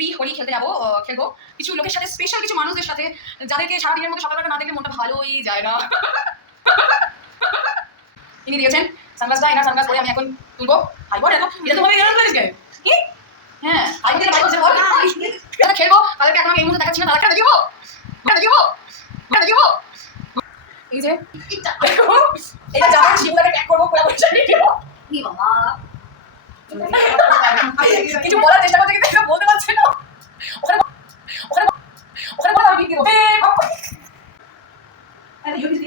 Pre Holi খেলতে যাবো, খেলবো কিছু লোকের সাথে, স্পেশাল কিছু মানুষদের সাথে, যাদেরকে সারাদিনের মধ্যে সকালবেলা না দেখলে মনটা ভালোই যায় না। তিনি দিয়েছেন সানগ্লাসটা, এনার সানগ্লাস পরে আমি এখন তুলবো। হাইবোর্ড এত এরকম ভাবে গেলাম কি হ্যাঁ হাইবোর্ড থেকে বাইরে বল এটা খেলবো। তাদেরকে এখন এই মুহূর্তে দেখাচ্ছি না, তাদেরকে দিব দিব এই যে এটা যাওয়ার শিবুদাকে প্যাক করবো, পুরো পয়সা দিয়ে দিব। কি বাবা কিছু বলার চেষ্টা করতে কিন্তু বলতে পারছে না। ওখানে ওখানে ওখানে বলা আমি কি দেবো আরে ইউবিসি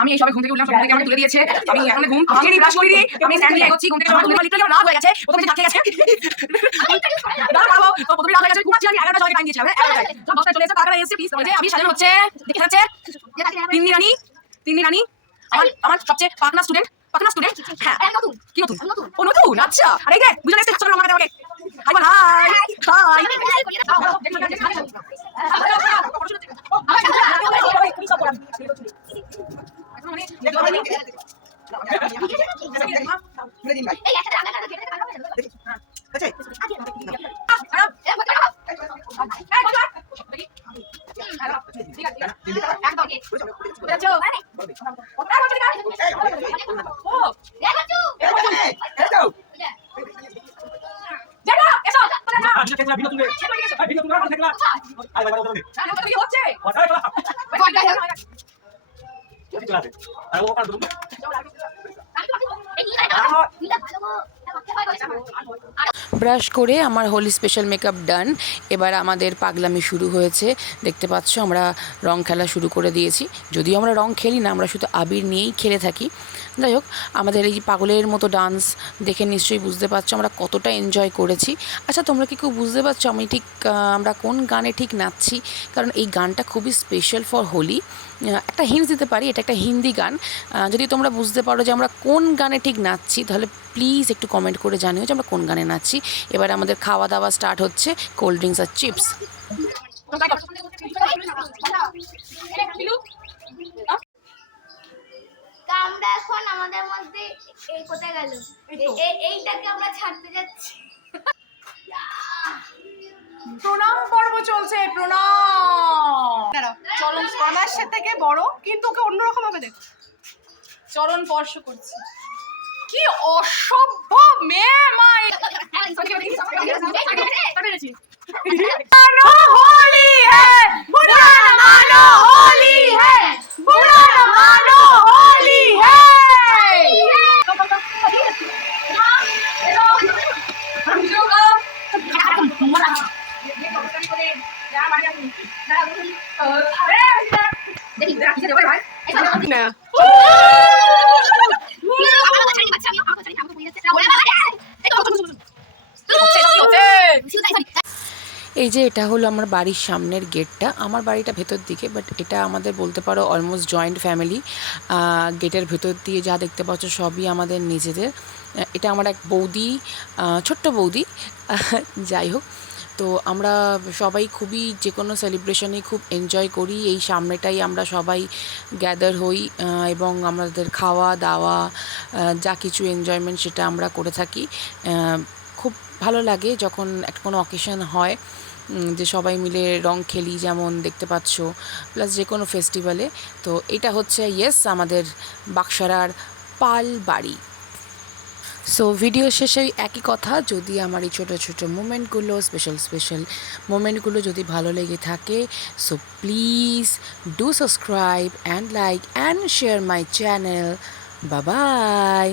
আমি এই সবে ঘুম থেকে উঠলাম, ঘুম থেকে আমাকে তুলে দিয়েছে। আমি এখন ঘুম ভাঙিনি, ব্রাশ করিনি, আমি স্ট্যান্ড নিয়ে এগোচ্ছি। ঘুম থেকে সবাই তুলে লিটারালি রাগ হয়ে গেছে, প্রথমে ডাকে গেছে দাঁড়াবো তো প্রথমে রাগ হয়ে গেছে। ঘুমাচ্ছি আমি, 11টা সবাইকে টাইম দিয়েছি, 11টায় সব 10টায় চলে এসে কাকারা এসে প্লিজ যে আমি সাজানো হচ্ছে দেখে যাচ্ছে। তিন্নি রানী আমার সবচেয়ে পাকনা স্টুডেন্ট হ্যাঁ কি নতুন ও নতুন আচ্ছা। আর এই যে বুঝে গেছে চলো আমাকে আমাকে হাই বল ব্রাশ করে আমার হোলি স্পেশাল মেকআপ ডান। এবার আমাদের পাগলামি শুরু হয়েছে, দেখতে পাচ্ছ আমরা রং খেলা শুরু করে দিয়েছি। যদিও আমরা রং খেলি না, আমরা শুধু আবির নিয়েই খেলে থাকি। যাই হোক, আমাদের এই পাগলের মতো ডান্স দেখে নিশ্চয়ই বুঝতে পারছো আমরা কতটা এনজয় করেছি। আচ্ছা তোমরা কি কেউ বুঝতে পারছো আমরা কোন গানে ঠিক নাচছি? কারণ এই গানটা খুবই স্পেশাল ফর হোলি। একটা হিন্টস দিতে পারি, এটা একটা হিন্দি গান। যদি তোমরা বুঝতে পারো যে আমরা কোন গানে ঠিক নাচছি, তাহলে প্লিজ একটু কমেন্ট করে জানিও যে আমরা কোন গানে নাচছি। এবার আমাদের খাওয়া দাওয়া স্টার্ট হচ্ছে, কোল্ড ড্রিঙ্কস আর চিপস। আমরা এখন আমাদের মধ্যে এই কোথায় গেল, এইটাকে আমরা ছাড়তে যাচ্ছি। প্রণাম পর্ব চলছে, প্রণাম। চরণ স্পর্শের থেকে বড়, কিন্তু ওকে অন্যরকম ভাবে দেখ। চরণ স্পর্শ করছি, কি অসভ্য মেয়ে মাই। হোলি হ্যায় বুরা না মানো, হোলি হ্যায় বুরা না মানো, হোলি হ্যায়। এই যে এটা হলো আমার বাড়ির সামনের গেটটা। আমার বাড়িটা ভেতর দিকে, বাট এটা আমাদের বলতে পারো অলমোস্ট জয়েন্ট ফ্যামিলি। গেটের ভেতর দিয়ে যা দেখতে পাচ্ছ সবই আমাদের নিজেদের। এটা আমার এক বৌদি, ছোট্ট বৌদি। যাই হোক, তো আমরা সবাই খুবই যে কোনো সেলিব্রেশনে খুব এনজয় করি। এই সামনেটাই আমরা সবাই গ্যাদার হই এবং আমাদের খাওয়া দাওয়া যা কিছু এনজয়মেন্ট সেটা আমরা করে থাকি। খুব ভালো লাগে যখন একটা কোনো অকেশন হয় যে সবাই মিলে রং খেলি, যেমন দেখতে পাচ্ছ, প্লাস যে কোনো ফেস্টিভ্যালে। তো এটা হচ্ছে আমাদের বাক্সারার পাল বাড়ি। সো ভিডিও শেষে একই কথা, যদি আমার এই ছোটো ছোটো মোমেন্টগুলো, স্পেশাল মোমেন্টগুলো যদি ভালো লেগে থাকে, so please do subscribe and like and share my channel. Bye bye.